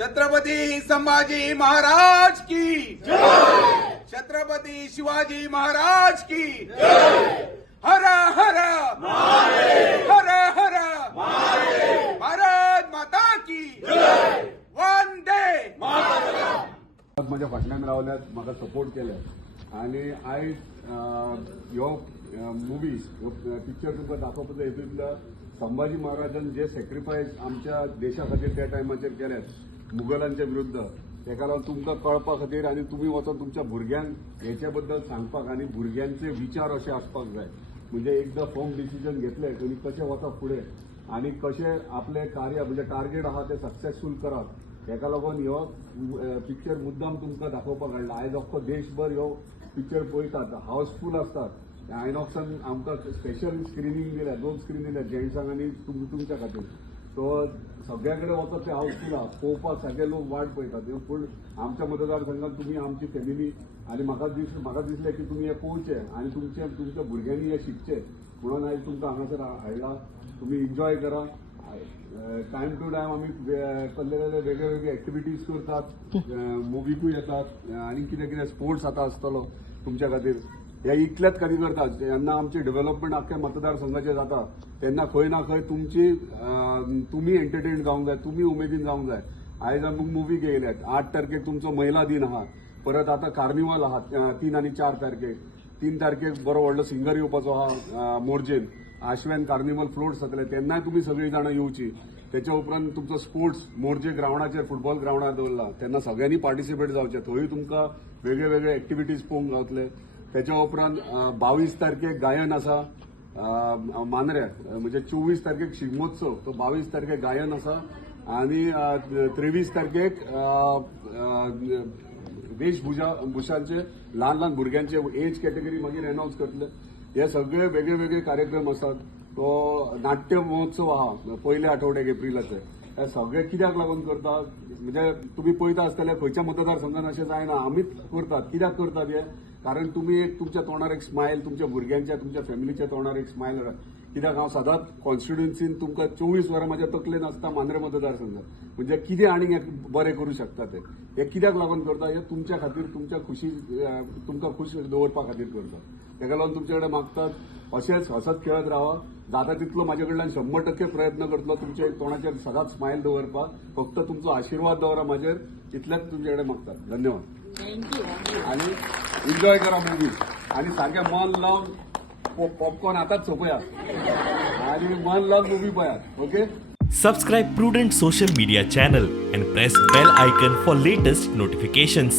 छत्रपती संभाजी महाराज की जय। छत्रपती शिवाजी महाराज की जय। हर हर महादेव, हर हर महादेव, भारत माता की जय। वंदे मातरम। माझ्या फाटल्यान रावल्यात, म्हाका सपोर्ट केले आणि आयज ह्यो मुवीज पिक्चर तुमकां दाखोवपाचो हेतूंतल्या संभाजी महाराजान जे सॅक्रिफायस आमच्या देशा खातीर त्या टायमाचेर केल्यात मुघलांच्या विरुद्ध, तेका लागून तुमकां कळपा खातीर आनी तुमी वचून तुमच्या भुरग्यांक हेच्या बद्दल सांगपाक आनी भुरग्यांचे विचार अशे आसपाक जाय. म्हणजे एकदां फर्म डिसिजन घेतले तुमी कशें वता फुडें आनी कशें आपले कार्य म्हणजे टार्गेट आहा ते सक्सेसफूल करप, हेका लागून ह्यो पिक्चर मुद्दाम तुमकां दाखोवपाक हाडला. आयज अख्खो देशभर ह्यो पिक्चर पळयतात, हावसफूल असतात. आयनॉक्सान आमकां स्पेशल स्क्रिनींग दिल्या, 2 स्क्रीन दिल्या जेंट्सांक आनी तुमच्या खातीर. सो सगळ्या कडेन वचप ते हावसफूल आहा, पळोवपाक सगळे लोक वाट पळयतात. पूण आमच्या मतदारसंघात तुमी आमची फॅमिली आनी म्हाका दिसलें की तुमी हे पळोवचे आनी तुमच्या भुरग्यांनी हे शिकचे म्हणून आयज तुमकां हांगासर हाडला. तुमी एन्जॉय करा. टायम टू टायम आमी कसले वेगळे एक्टिविटीज करतात, मुवीकूय येतात आनी कितें स्पोर्ट्स आतां आसतलो तुमच्या खातीर. हे इतल्याच खातीर करतात जेन्ना आमची डेव्हलपमेंट आख्ख्या मतदारसंघाचे जाता तेन्ना खंय ना खंय तुमी एंटरटेन जावंक जाय, तुमी उमेदीन जावंक जाय. आयज आमी मुवी घेयल्यात. 8 तारखेक तुमचो महिला दिन आहा, परत आतां कार्निवल आहा 3 आनी 4 तारखेक. 3 तारखेक बरो व्हडलो सिंगर येवपाचो आहा मोर्जेन. आश्वेन कार्निवल फ्लोट्स जातले तेन्नाय तुमी सगळीं जाणां येवची. त्याच्या उपरांत तुमचो स्पोर्ट्स मोर्जे ग्राउंडाचेर फुटबॉल ग्राउंडार दवरला तेन्ना सगळ्यांनी पार्टिसिपेट जावचें. थंय तुमकां वेगळे वेगळे एक्टिविटीज पळोवंक गावतले. त्याच्या उपरांत 22 तारखेक गायन आसा मांद्र्याक, म्हणजे 24 तारखेक शिगमोत्सव, तो 22 तारखेक गायन आसा आनी 23 तारखेक वेशभूषांचे ल्हान भुरग्यांचे एज कॅटेगरी मागीर अनाउन्स करतले. हे सगळे वेगळे वेगळे कार्यक्रम आसात. तो नाट्य महोत्सव आहा पयल्या आठवड्याक एप्रिलाचे. हे सगळे कित्याक लागून करतात म्हणजे तुमी पळयता आसतले खंयच्या मतदारसंघात अशें जायना, आमीच करतात. कित्याक करतात हे? कारण तुमी एक तुमच्या तोंडार एक स्मायल, तुमच्या भुरग्यांच्या तुमच्या फॅमिलीच्या तोंडार एक स्मायल. कित्याक हांव सदांच कॉन्स्टिट्युएन्सीन तुमकां 24 वरां म्हाज्या तकलेन आसता मांद्रे मतदारसंघात. म्हणजे कितें आनीक बरें करूं शकता ते. हे कित्याक लागून करता? हे तुमच्या खातीर, तुमच्या खुशी, तुमकां खुश दवरपा खातीर करतात. तेका लागून तुमचे कडेन मागतात अशेंच हसत खेळत रावा. जाता तितलो म्हाजे कडल्यान 100% प्रयत्न करतलो तुमच्या तोंडाचेर सदांच स्मायल दवरपाक. फक्त तुमचो आशिर्वाद दवरा म्हाजेर, इतलेंच तुमचे कडेन मागतात. धन्यवाद. आणि एन्जॉय करा मुवी आणि सारखे मन लावून पॉपकॉर्न आताच सोपयात आणि मन लावून मुवी पळयात. Okay. Subscribe Prudent social media channel and press bell icon for latest notifications.